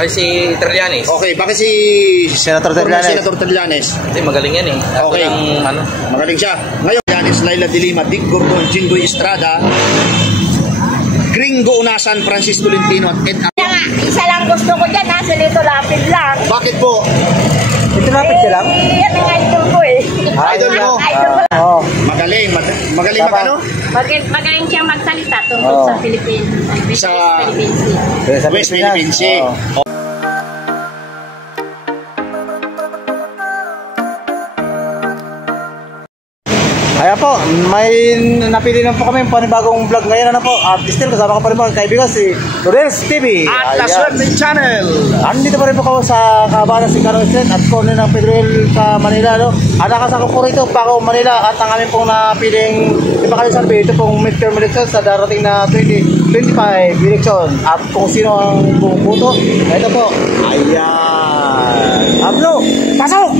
Ay, si Trillanes. Okay, bakit si Senator Trillanes? Senator Trillanes. Kasi magaling yan eh. Okay. Magaling siya. Ngayon, Trillanes, Laila de Lima, Dick Gordon, Jinggoy Estrada, Gringo Unasan, Francis Tolentino, at Ed. Isa lang gusto ko dyan, si Lito Lapid lang. Bakit po? Ito lapit ka lang? Yan ang idol ko eh. Idol mo? Idol ko lang. Oo. Magaling magano? Magaling siya magsalita tungkol sa Philippines. Sa Philippines. West Philippine Sea. Ayan po, may napili lang po kami panibagong vlog ngayon po. At still kasama ko pa rin mga kaibigan si Rodels TV. At La Suerte Channel. Andito pa rin po ako sa Cabana, Sicaro Street at corner ng Pedroel sa Manila. No? At nakasako po rito, Paco, Manila. At ang aming pong napiling ipakaling survey, ito pong midterm election sa darating na 2025 election. At kung sino ang bumubuto, ito po. Ayan. Ablo, pasok!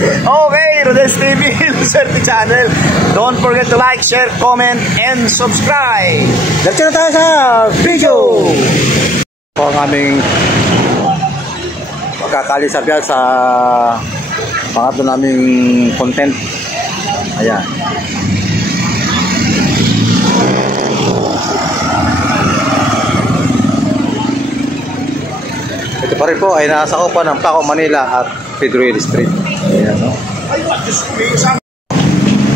Okay, Rodels TV, La Suerte Channel. Don't forget to like, share, comment, and subscribe. Diretso na tayo sa video. Po ang aming pagkakalisabyan sa pangatlo naming content. Ayan. Ito pa rin po ay nasa upa ng Paco, Manila at Pedroel Street. Ayan, no?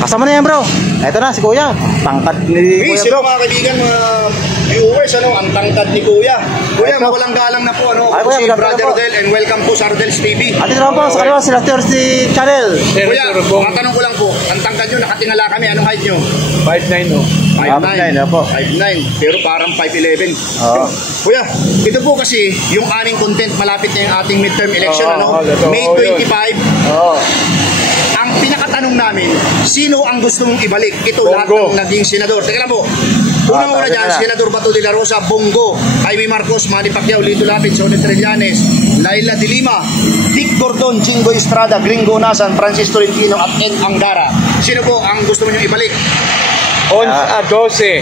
Kasama na yan, bro. Ito na si Kuya. Tangkad ni Hey, Kuya, sino bro. mga kaibigan, mga viewers, ang tangkad ni Kuya. Kuya, mawalang galang na po, Ay, Kuya, si magandang Brother po. Rodel, and welcome po sa Rodels TV. At ito naman po, sa kaliwa, si Laster si Channel. Kuya, matanong ko lang po, ang tangkad nyo, nakatingala kami, anong height nyo? 5'9", oh. 5'9", po. 5'9", pero parang 5'11". Oo. Kuya, ito po kasi, yung aming content, malapit na yung ating midterm election, May 25. Oo. Ang pinakatanong namin, sino ang gusto mong ibalik? Ito lahat ng naging senador. Teka lang po. Unang-una dyan, Senador Bato de la Rosa, Bongo, Jaime Marcos, Manny Pacquiao, Lito Lapid, Sonny Trillanes, Laila de Lima, Dick Gordon, Jinggoy Estrada, Gringo Unasan, Francis Tolentino, at Ed Angara. Sino po ang gusto mo nyo ibalik? 12.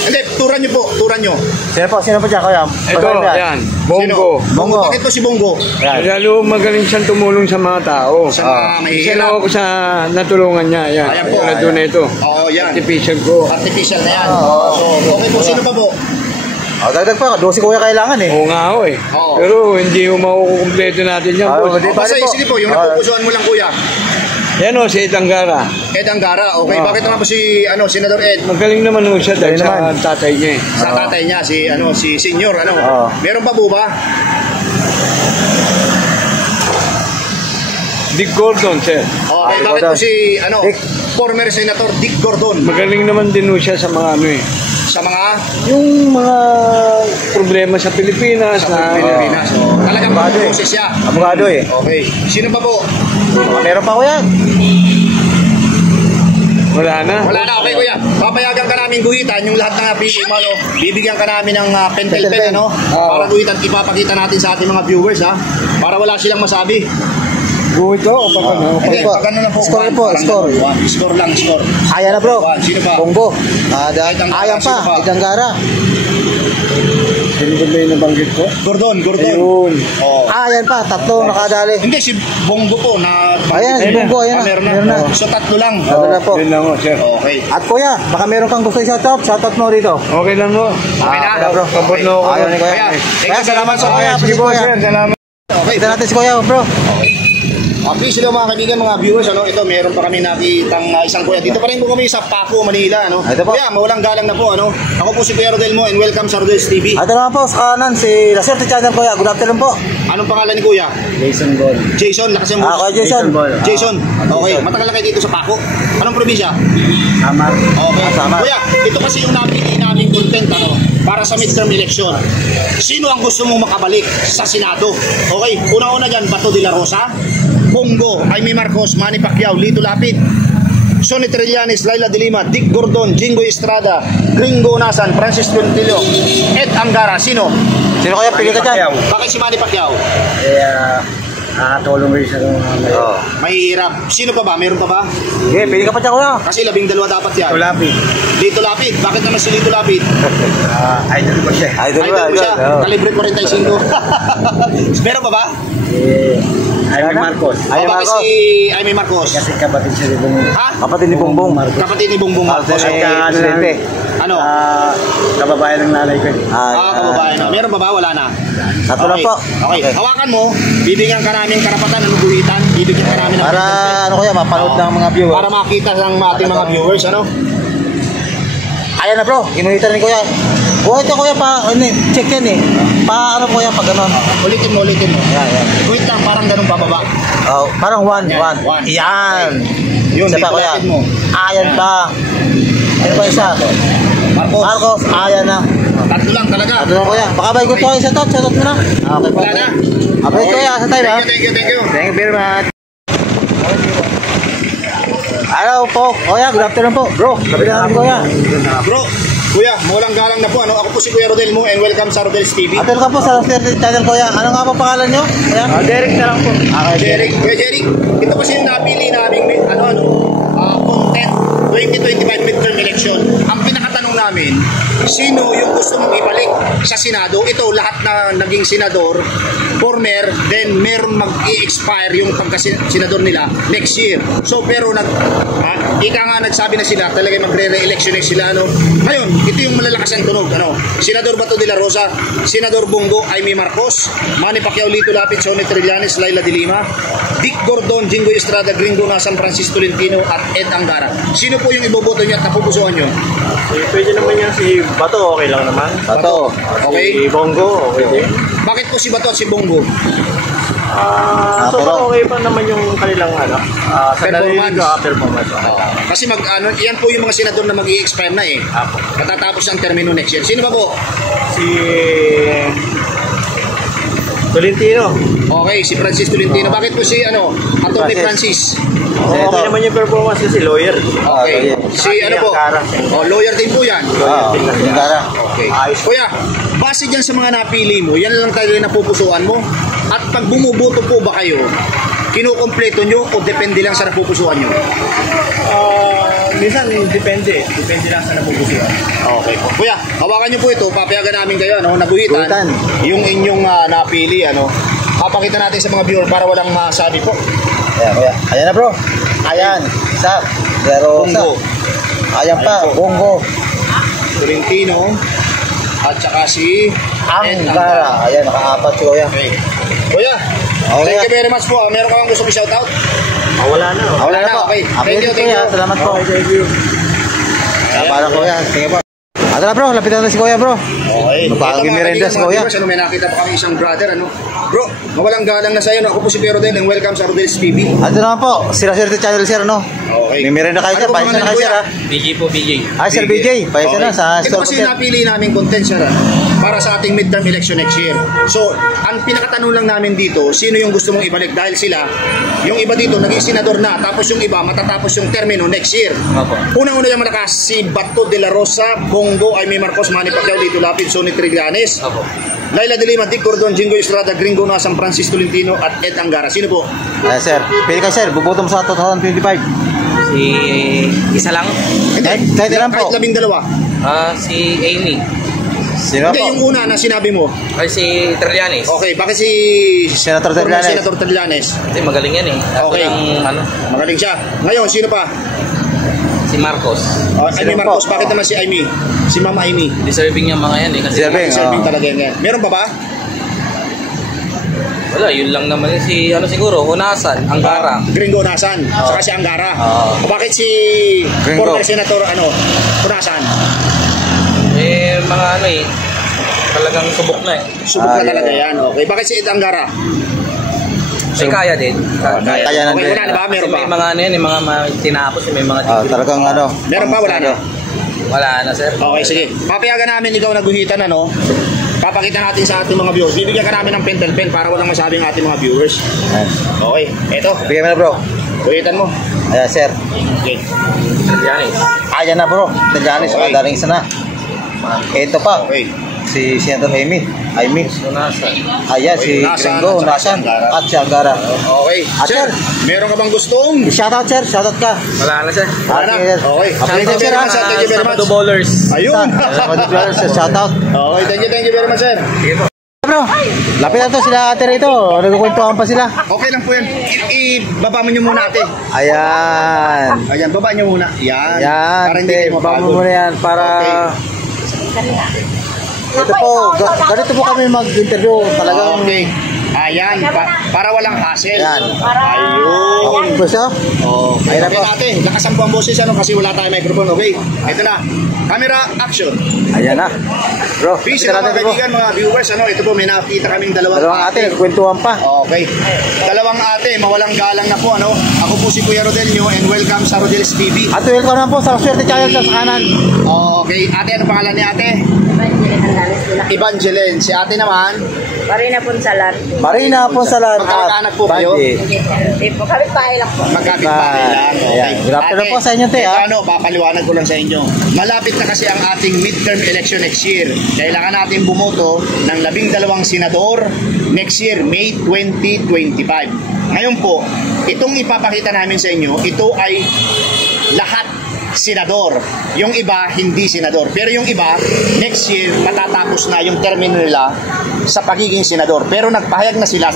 Hindi, turan nyo po, turan nyo. Sino po dyan, Kuya? Ito, yan. Bongo. Sino? Bongo. Bakit po si Bongo? Yan. Lalo magaling siyang tumulong sa mga tao. Sa mga Isa mahihirap. na ako sa natulungan niya. Yan. Ayan po. Nandun na ito. Oo, yan. Artificial ko. Artificial na yan. Oo. So, okay po, sino pa po? Dagdag pa, 12 Kuya kailangan eh. Oo nga ako eh. Oo. Pero hindi mo makukumpleto natin yan. boss. Hindi pa rin Basta po. sige po, yung napupusuan mo lang, Kuya. Yan o, si Itangara. Ed Angara, okay. Bakit naman po si Senador Ed? Magaling naman ho siya dahil sa Magaling naman. tatay niya eh. Sa tatay niya, si Senior, Oo. Meron pa po ba? Dick Gordon, sir. Okay, Dick bakit po Gordon. si, Dick. former Senator Dick Gordon? Magaling naman din ho siya sa mga ano eh. Sa mga Yung mga problema sa Pilipinas na Pilipinas. Talagang Abogado eh. boses siya. Abogado eh. Okay. Sino pa po? Meron pa, Kuya. wala na. Wala na, okay kuya. Papayagan ka namin guhitan yung lahat ng napili mo, bibigyan ka namin ng pentel pen, para guhitan, ipapakita natin sa ating mga viewers, para wala silang masabi. Guhit ko o pag ano? Hindi, pag ano lang po. Score po, score. Score lang, score. Ayan na, bro. Sino pa? Bongo. Ayan Sino pa? pa, Itangara. Sino ba yung nabanggit ko? Gordon. Ayun. Oh. Ayan pa, tatlo nakadali. Hindi, si Bongo po na... Ayan, si Bongo, ayan na. Meron Meron na. So, tatlo lang. Tatlo na po. Yun lang ho, sir. Okay. At Kuya, baka meron kang gusto i-shoutout. Shoutout mo rito. Okay lang ho. Okay na. bro. Kabot na ako. Ayaw ni Kuya. Kaya, Kaya, salamat sa Kuya. Sige po, sir. Salamat. Okay. Kita natin si Kuya, bro. Okay, sila mga kaibigan, mga viewers, ito meron pa kami nakitang isang kuya. Dito pa rin po kami sa Paco, Manila, Ito po. Kuya, mawalang galang na po, Ako po si Kuya Rodel mo and welcome sa Rodels TV. At naman po, sa kanan, si La Suerte Channel, Kuya. Good afternoon po. Anong pangalan ni Kuya? Jason Ball. Jason, lakas yung Kuya Jason. Jason, okay. Jason. Matagal na kayo dito sa Paco. Anong probinsya? Samar. Okay. Samar. Kuya, ito kasi yung napili namin content, para sa midterm election. Sino ang gusto mong makabalik sa Senado? Okay, una-una dyan, Bato de la Rosa, Bongo, Jaime Marcos, Manny Pacquiao, Lito Lapid, Sonny Trillanes, Laila de Lima, Dick Gordon, Jinggoy Estrada, Gringo Unasan, Francis Tolentino, Ed Angara. Sino? Sino Kuya, pili ka dyan. Bakit si Manny Pacquiao? Nakatulong rin siya ng mga Oo. Mahihirap. Sino pa ba? Meron pa ba? Sige, pili ka pa dyan kuya. Kasi 12 dapat yan. Tulapi. Lito Lapid. Bakit naman si Lito Lapid? Idol ko siya. Idol Idol mo siya. Oo. Kalibre 45. Meron pa ba? Jaime Marcos. O bakit si Jaime Marcos? Kasi kapatid siya ni Bongbong. Ha? Kapatid ni Bongbong. Kapatid ni Bongbong Marcos. Alternate Okay. presidente. Ano? Kababayan ng nanay ko. Kababayan. Meron pa ba? Wala na. Tatlo lang Okay. po. Okay. Hawakan mo. Bibigyan ka namin karapatan ng guhitan. Bibigyan ka namin ng Para ano kuya, mapanood ng mga viewers. para makita ng ating mga viewers, ano? Ayan na bro, ginuhitan ni kuya. Buhay ito kuya pa, check yan eh. Pa ano kuya, pag ganon. Ulitin mo. Yan. Guhit lang, parang ganun bababa. Oh, parang one. One. Yan. Yun, Isa pa dito kuya. lapid mo. Ayan pa. Ano pa isa? Marcos. Marcos, ayan na. Tatlo lang talaga. Ano na kuya? Baka ba gusto kayo sa tot? Sa tot mo na. Okay po. Wala na. Abay kuya, sa tayo ha. Thank you. Thank you very much. Hello po. Kuya, good afternoon po. Bro, kapitan natin kuya. Bro, Kuya, mawalang galang na po. Ano? Ako po si Kuya Rodel mo and welcome sa Rodel's TV. Atin ka po sa channel kuya. Ano nga po pangalan nyo? Kuya? Derek na lang po. Okay, Jeric. Kuya Jeric, ito kasi yung napili namin content 2025 midterm election. Ang pinakatanong namin, sino yung gusto mong ibalik sa Senado? Ito, lahat na naging senador, former, then meron mag-i-expire yung pagka-senador nila next year. So, pero ika nga nagsabi na sila, talaga magre-re-election next sila, ano? Ngayon, ito yung malalakas ang tunog, ano? Senador Bato de la Rosa, Senador Bongo, Jaime Marcos, Manny Pacquiao, Lito Lapid, Sonny Trillanes, Laila de Lima, Dick Gordon, Jingoy Estrada, Gringo Nasan, Francis Tolentino, at Ed Angara. Sino po yung iboboto niyo at napupusuan niyo? Pwede naman yan si Bato, okay lang naman. Bato. Okay. Si Bongo, okay din. Bakit po si Bato at si Bongo? So pero- okay pa naman yung kanilang sa Performance. performance. Kasi yan po yung mga senador na mag-i-expire na eh. Apo. Matatapos ang termino next year. Sino ba po? Si Tolentino. Okay, si Francis Tolentino. Bakit po si Atty. Francis? Okay naman yung performance kasi lawyer. Okay. Si po? Angara. Lawyer din po yan. Angara. Okay. Ayos. Kuya, base dyan sa mga napili mo, yan lang talaga yung napupusuan mo? At pag bumuboto po ba kayo, kinukompleto nyo o depende lang sa napupusuan nyo? Minsan depende. Depende lang sa napupusuan. Okay po. Kuya, hawakan nyo po ito. Papayagan namin kayo, naguhitan. Guhitan. Yung inyong napili, papakita natin sa mga viewer para walang masabi po. Ayan kuya. Ayan na bro. Ayan. Isa. Pero Bongo. Ayan pa. Bongo. Tolentino. At saka si Ed Angara. Ayan, nakaapat si kuya. Okay. Kuya, Okay. thank you very much po. Meron ka bang gusto i-shoutout? Wala na. Wala na po. Okay. Thank you, Thank you. Salamat po. Thank you. Para kuya. Sige po. Ato na bro. Lapitan na si kuya bro. Okay. Magpapag-merienda si kuya. May nakita pa kami isang brother, Bro, mawalang galang na sa'yo. Ako po si Pero Del and welcome sa Rodel's TV. Ato naman po. Sira channel sir, no? Okay. May merienda kayo sir. Ano po Paisa na pangalan, kayo sir kuya? ha. BJ po, BJ. Ay sir BJ. Paisa na sa Ito store ko kasi sir. napili namin content, sir, para sa ating midterm election next year. So, ang pinakatanong lang namin dito, sino yung gusto mong ibalik? Dahil sila, yung iba dito, naging senador na, tapos yung iba, matatapos yung termino next year. Opo. Unang-una yung malakas, si Bato de la Rosa, Bongo, Jaime Marcos, Manny Pacquiao, Lito Lapid, Sonny Trillanes, Opo. Laila de Lima, Dick Gordon, Jingoy Estrada, Gringo Nasan, Francis Tolentino, at Ed Angara. Sino po? Ay sir. Pili kayo sir. Buboto mo sa 2025. Si isa lang. Kahit ilan po. Kahit 12. Si Amy. Sino Hindi, po? yung una na sinabi mo. Ay si Trillanes. Okay, bakit si Senator former Trillanes. Senator Trillanes? Kasi magaling yan eh. Okay. Magaling siya. Ngayon, sino pa? Si Marcos. Amy Sino Marcos. po? Bakit naman si Amy? Si Mama Amy. Deserving niya mga yan eh. Kasi Deserving. Serving Oo. talaga yan. Meron pa ba? wala, yun lang naman yun. Si siguro, Hunasan, Angara. Gringo Nasan. Saka si Angara. Bakit si Gringo. former Senator Hunasan? Mga talagang subok na eh. Subok na yeah. talaga yan. Okay. Bakit si Ed Angara? Kaya din. Kaya Okay, wala na ba? Kasi Meron may pa? mga yan, may mga tinapos, may mga Talagang Meron pa? Wala na? Wala na, sir. Okay, sige. Papayagan namin ikaw naguhitan, Papakita natin sa ating mga viewers. Bibigyan ka namin ng pentel pen para walang masabing ating mga viewers. Okay, eto. Bigyan mo na bro. Guhitan mo. Ayan sir. Okay. Trillanes. Ayan na bro. Tajanis. Okay. Daling isa na. Ito pa. Okay. Si Senator Amy. Aimee. Unasan. Ayan, si Unasan, Gringo, at saka Unasan, si Anggara. at si Anggara. Okay. Ah, Sir, sir. meron ka bang gustong? Shoutout, sir. Shoutout ka. Wala na siya. Wala na. Okay, sir. Okay. Thank you very much, sir. Thank you very much. Sabado Bowlers. Ayun. Shoutout. Okay, thank you very much, sir. Bro, lapit na to sila ate rito. Nagkukwentuhan pa sila. Okay lang po yan. Ibaba mo nyo muna, ate. Ayan. Ayan, baba nyo muna. Yan. Yan. Para hindi kayo Baba mo mapagod. muna yan para... Ito po, ganito po kami mag-interview. Talagang... Okay. Ayan, para walang hassle. Yan. Ayun. Gusto? Okay, Ayun na okay po. natin. Lakasan po ang boses kasi wala tayong microphone. Okay, ito na. Camera, action. Ayan na. Bro, Peace kita mga natin po. kaibigan, mga viewers. Ito po, may nakita kaming Dalawang ate, nagkukwentuhan pa. Okay. Dalawang ate, mawalang galang na po. Ako po si Kuya Rodelio and welcome sa Rodel's TV. At welcome naman po sa Swerte Channel sa kanan. Okay, ate, ano pangalan ni ate? Evangeline. Si ate naman? Marina Punsalan. Marina Ponsalan at Magkamag-anak po kayo? Banji. Hindi po, kami pahay lang po. Magkapit-bahay lang. Ayan. Good afternoon po sa inyo, te, ito ha? papaliwanag ko lang sa inyo. Malapit na kasi ang ating midterm election next year. Kailangan natin bumoto ng 12 senador next year, May 2025. Ngayon po, itong ipapakita namin sa inyo, ito ay lahat senador. Yung iba, hindi senador. Pero yung iba, next year, matatapos na yung termino nila sa pagiging senador. Pero nagpahayag na sila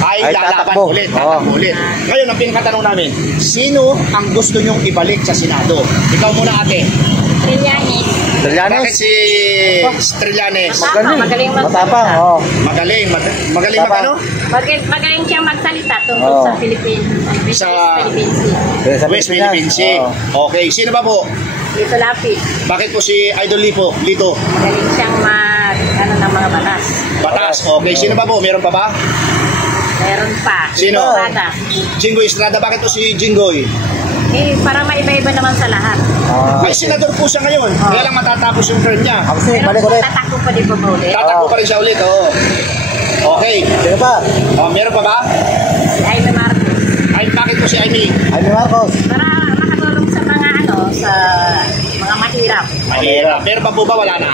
ay lalaban tatakbo. ulit. Tatakbo ulit. Ngayon, ang pinakatanong namin, sino ang gusto nyong ibalik sa Senado? Ikaw muna, ate. Trillanes. Bakit Trillanes. si Trillanes? Magaling Matapang. Oo. Magaling Tama. magano? Magaling siyang magsalita tungkol Oo. sa Philippines. Sa- Philippines Sea. Sa West Philippine Sea. Oo. Okay, sino ba po? Dito lapit. Bakit po si Idol Lito? Magaling siyang ng mga batas. Batas. Okay, sino ba po? Meron pa ba? Meron pa. Sino? Estrada. Jinggoy Estrada. Bakit po si Jinggoy? Para maiba-iba naman sa lahat. Ay, senador po siya ngayon. Kaya lang matatapos yung term niya. Ako sir, Pero balik kung ulit. tatakbo pa din po ba ulit? Tatakbo pa rin siya ulit, oo. Okay. Sino pa? Meron pa ba? Si Aida Marcos. Ay, bakit po si Amy? Jaime Marcos. Para makatulong sa mga sa mga mahirap. Mahirap. Meron pa po ba? Wala na.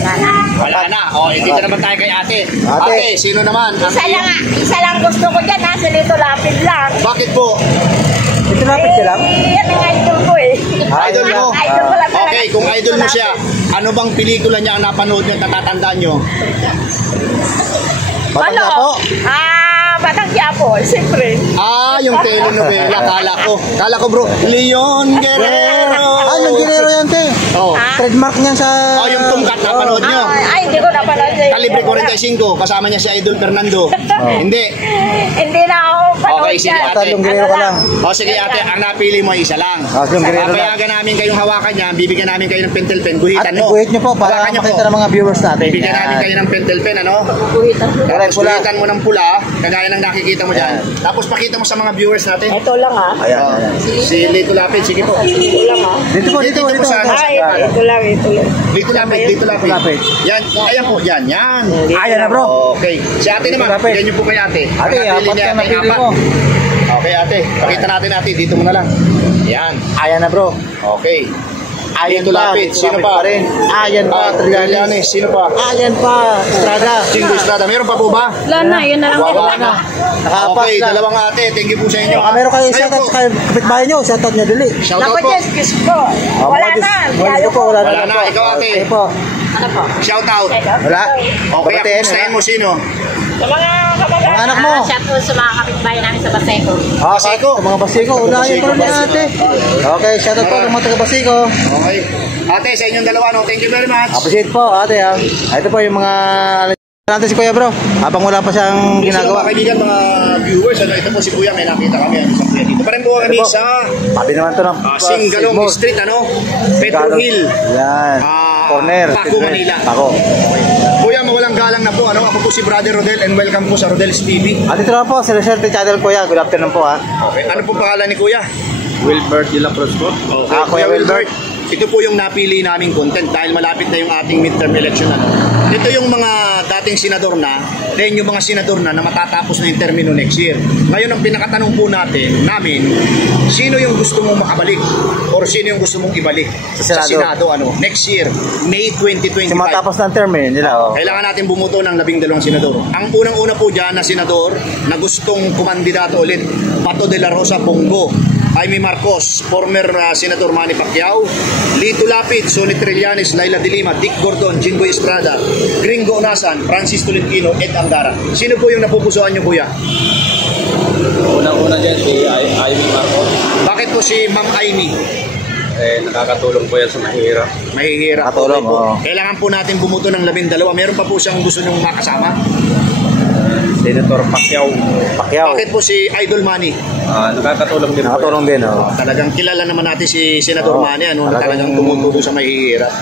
Wala na. Wala na. Dito naman tayo kay ate. Ate. Ate, sino naman? Ang Isa lang gusto ko dyan ha, si Lito Lapid lang. Bakit po? Ito lapit ka lang? Yan ang idol ko eh. Idol mo? Idol ko lang talaga. Okay, kung idol mo siya, ano bang pelikula niya ang napanood niyo at natatandaan niyo? Batang po. Batang Quiapo, siyempre. Yung telenovela. Kala ko bro, Leon Guerrero. Yung ginero yan, te. Oh. Trademark niyan sa... Yung tungkat napanood niyo. Hindi ko napanood yun. Kalibre 45, kasama niya si Idol Fernando. Hindi. Hindi na ako panood Okay, sige, yan. ate. Yung ginero ka lang. Sige ate, ang napili mo ay isa lang. Yung ginero lang. Papayagan namin kayong hawakan niya, bibigyan namin kayo ng pentel pen, guhitan At mo. guhit niyo po para Hawakan niyo makita ng mga viewers natin. Bibigyan namin kayo ng pentel pen, ano? Guhitan ko. Correct, pula. Guhitan mo ng pula, kagaya ng nakikita mo dyan. Tapos pakita mo sa mga viewers natin. Ito lang ha. Ayan, ayan. Si Lito Lapid, sige po. Ito lang ha. Dito po, dito po, dito. sa- Ito lang. Lito Lapid. Yan, ayan po, yan. Ayan na, bro. Okay. Si ate naman, Lito Lapid. bigyan niyo po kay ate. Ate, Ang apat ni ka ate, napili apat. mo. Okay ate, pakita natin dito mo na lang. Yan. Ayan na, bro. Okay. Ayan Lito pa. Lapid, Lito sino Lapid pa? rin. Ayan pa, Trillanes. Trillanes, sino pa? Ayan pa, Estrada. Jingo Estrada, meron pa po ba? Wala na, yun na lang. Wala na. Nakaapas Okay, na. dalawang ate, thank you po sa inyo. Meron kayo Ngayon shoutout po, sa kapitbahay nyo. Shoutout nyo, dali. shoutout po. Kiss ko. Wala na. Wala po, wala Wala na, po. ikaw, ate. Okay po. Ano po? Shoutout. Wala. Okay, Babatiin, kamustahin mo sino? Sa mga Mga anak mo. Shout out sa mga kapitbahay namin sa Baseco. Basiko. Sa mga Basiko. Unahin po ni ate. Okay, shoutout po ng mga taga Basiko. Okay. Ate, sa inyong dalawa, no? Thank you very much. Appreciate po, ate ha. Ito po yung mga... natin si Kuya bro. Habang wala pa siyang Mga ginagawa. kaibigan, mga viewers, ito po si Kuya, may nakita kami. Sa Kuya. Dito pa rin po kami Ito po. sa Tabi naman to ng Singalong Street, Petro Hill. Yan. Corner. Paco, Manila. Paco. Kuya, mawalang galang na po. Ako po si Brother Rodel and welcome po sa Rodel's TV. At ito naman po, sa Swerte Channel Kuya. Good afternoon po ha. Okay. Ano po pangalan ni Kuya? Wilbert de la Cruz po. Okay. Kuya Wilbert. ito po yung napili naming content dahil malapit na yung ating midterm election. Ito yung mga dating senador na, then yung mga senador na matatapos na yung termino next year. Ngayon ang pinakatanong po namin, sino yung gusto mong makabalik or sino yung gusto mong ibalik sa Senado next year, May 2025. Matapos ng term nila. Kailangan natin bumuto ng 12 senador. Ang unang-una po dyan na senador na gustong kumandidato ulit, Bato de la Rosa, Bongo, Jaime Marcos, former Senator Manny Pacquiao, Lito Lapid, Sonny Trillanes, Laila de Lima, Dick Gordon, Jinggoy Estrada, Gringo Onasan, Francis Tolentino, Ed Angara. Sino po yung napupusuan nyo, kuya? Unang-una dyan si Jaime Marcos. Bakit po si Ma'am Aimee? Nakakatulong po yan sa mahirap. Mahihirap. Katulong, po. Kailangan po natin bumuto ng 12. Meron pa po siyang gusto nyong makasama? Senator Pacquiao. Bakit po si Idol Manny? Nakakatulong din po. Nakatulong din. Talagang kilala naman natin si Senador Manny, talagang tumutulong sa mahihirap.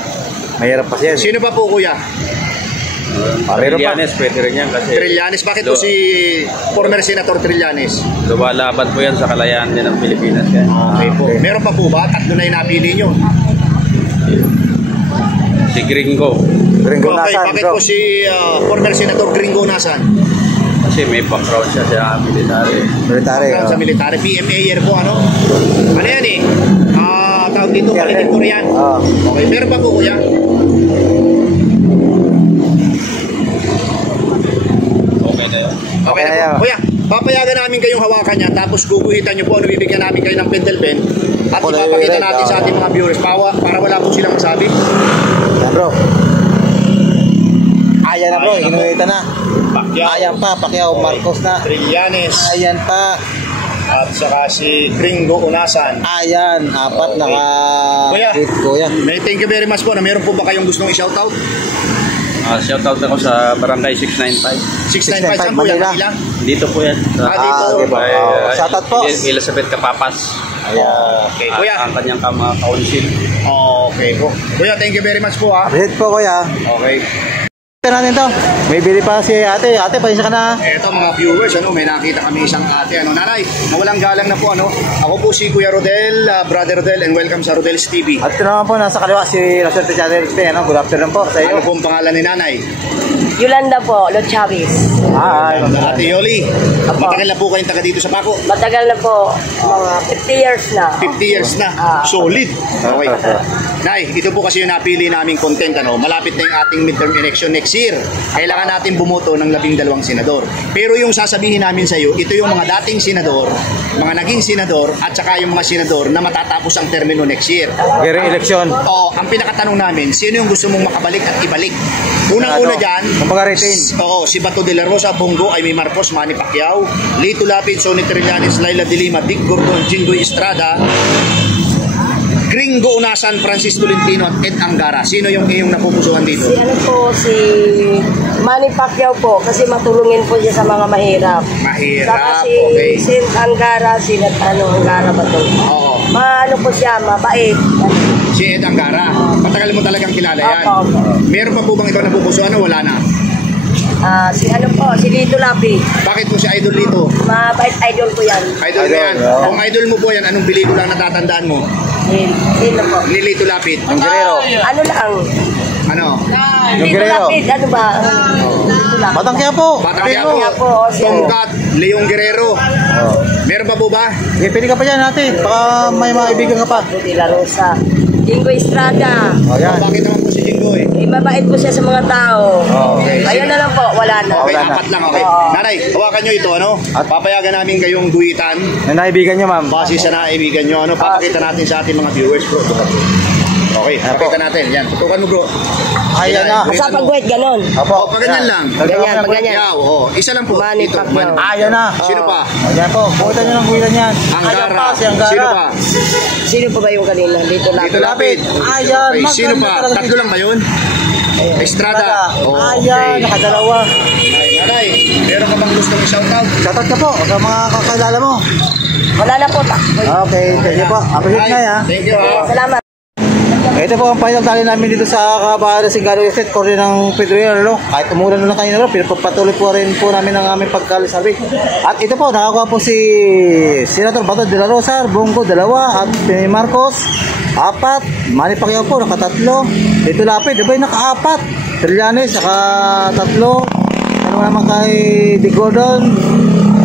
Mahirap pa siya. Sino pa po, kuya? Trillanes, pwede rin yan kasi Trillanes. Bakit po si former Senator Trillanes? lumalaban po yan sa kalayaan din ng Pilipinas. Okay po. Meron pa po ba? Tatlo na yung napili nyo. Si Gringo. Gringo Okay, Onasan, bakit bro. po si former Senator Gringo Onasan? Kasi may background siya sa military. Military. Sa military. PMA po, ano? Ano yan eh? Tawag dito, valedictorian. Okay, meron pa po, kuya? Okay na yun. Okay na po. Kuya, papayagan namin kayong hawakan niya, tapos guguhitan niyo po, bibigyan namin kayo ng pentel pen, at ipapakita natin sa ating mga viewers para wala po silang masabi. Yan, bro. Ayan na, bro. Inuwitan na. Pacquiao. Ayan pa. Pacquiao. Marcos na. Trillanes. Ayan pa. At saka si Gringo Onasan. Ayan. Apat Kuya. Kuya. Thank you very much po. Meron po ba kayong gustong i-shoutout? Shoutout ako sa Barangay 695. 695 saan po yan? Manila? Dito po yan. Dito. Okay po. Shoutout po. Elizabeth Kapapas. Ayan. Okay, kuya. Ang kanyang council. Okay po. Kuya, thank you very much po ha. Appreciate po, kuya. Okay. Ito natin to. May bili pa si ate. Ate, pasensya ka na. Eto mga viewers, may nakita kami isang ate. Nanay, mawalang galang na po. Ako po si Kuya Rodel, Brother Rodel, and welcome sa Rodel's TV. At ito naman po, nasa kaliwa si Rosel Channel. Good afternoon po sa iyo. Ano pong pangalan ni nanay? Yolanda po, Lo Chavez. Hi. Ate Yoli, matagal na po kayong taga dito sa Paco? Matagal na po, mga 50 years na. 50 years na. Solid. Okay. Nay, ito po kasi yung napili naming content. Malapit na yung ating midterm election next year. Kailangan natin bumuto ng 12 senador. Pero yung sasabihin namin sa iyo, ito yung mga dating senador, mga naging senador, at saka yung mga senador na matatapos ang termino next year. Election. Ang pinakatanong namin, sino yung gusto mong makabalik at ibalik? Unang-una dyan, si Bato de la Rosa, Bongo, Jaime Marcos, Manny Pacquiao, Lito Lapid, Sonny Trillanes, Laila de Lima, Dick Gordon, Jinggoy Estrada, Gringo Onasan, Francis Tolentino, at Ed Angara. Sino yung iyong napupusuhan dito? Si Manny Pacquiao po, kasi matulungin po siya sa mga mahirap. Mahirap, okay. Si Angara, Angara ba ito? Oo. Po siya, mabait. Si Ed Angara. Matagal mo talagang kilala yan. Opo. Meron pa po bang ikaw napupusuhan o wala na? Si Lito Lapid. Bakit po si Idol Lito? Mabait idol ko yan. Idol mo yan. Kung idol mo po yan, anong pelikula ang natatandaan mo? Sino po? Ni Lito Lapid. Yung Guerrero. Ano lang? Ano? Yung Lito Guerrero. Lapid, ano ba? Lito Lapid. Batang Quiapo. Batang Quiapo. Quiapo. Tongkat, Leong Guerrero. Meron pa po ba? Pwede ka pa dyan ate. Baka may mga ibigan ka pa. De la Rosa. Jinggoy Estrada. Ayan. Bakit naman po si Jinggoy? Mabait po siya sa mga tao. Okay. Ayun na lang po, wala na. Okay, Wala na. apat lang. Okay. Nanay, hawakan nyo ito. At- Papayagan namin kayong guhitan. Na naibigan nyo, ma'am. Base sa naibigan nyo. Papakita natin sa ating mga viewers, bro. Okay, pakita natin. Yan, tutukan mo, bro. Ayan na. Sa pagguhit, ganon. Opo. Pag ganyan lang. Ganyan, pag ganyan. Isa lang po. Manny Ito, Pacquiao. Manny. Ayan na. Sino pa? Ayan po. Bukitan nyo ng bukitan yan. Angara. Si Angara. Sino pa? Sino pa ba yung kanina? Dito lang. Dito Lapid. Ayan. Okay, sino maganda pa? talaga. Tatlo lang ba yun? Estrada. Ayan. Nakadalawa. Nanay, meron ka bang gustong i-shoutout? Shoutout ka po sa mga kakilala mo. Wala na po. Okay. Thank you po. Appreciate na ya. Thank you. Salamat. Ito po ang final tally namin dito sa Kabahan ng Singalo Estate, Corte ng Pedro Hierro. Kahit umulan na lang kanina, pinapatuloy po rin po namin ang aming pagkalisabi. At ito po, nakakuha po si Senator Bato de la Rosa, Bongo 2, at Marcos, apat. Manny Pacquiao po, nakatatlo. Lito Lapid, diba yung naka-apat. Trillanes, naka-tatlo. Ano naman kay Dick Gordon,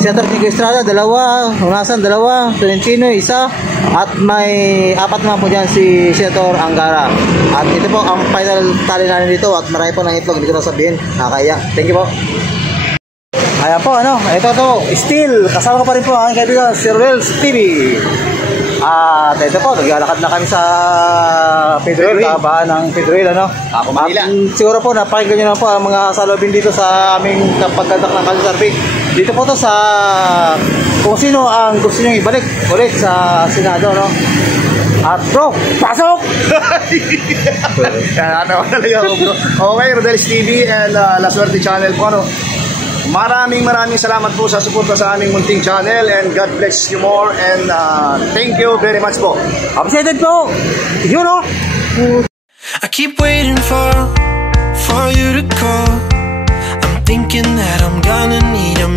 Senator Nico Estrada, dalawa. Hunasan, dalawa. Tolentino, isa. At may apat naman po dyan si Senator Angara. At ito po ang final tally natin dito. At marami po ng itlog, hindi ko na sabihin. Nakakaya. Thank you po. Ayan po, ito still, kasama ko pa rin po ang aking kaibigan, si Rolels TV. At ito po, naglalakad na kami sa Pedro Hill, kabahan ng Pedro Hill, Ako, Manila. At siguro po, napakinggan nyo na po ang mga salubin dito sa aming pagkandak ng Kalisarpi. Dito po to sa, kung sino ang gusto nyo ibalik ulit sa Senado, At bro, pasok! Yan, talaga ako, bro. Okay, Rodel's TV and La Suerte Channel po, Maraming salamat po sa suporta sa aming munting channel and God bless you more and thank you very much po. Updated po! I keep waiting for you to call. I'm thinking that I'm gonna need a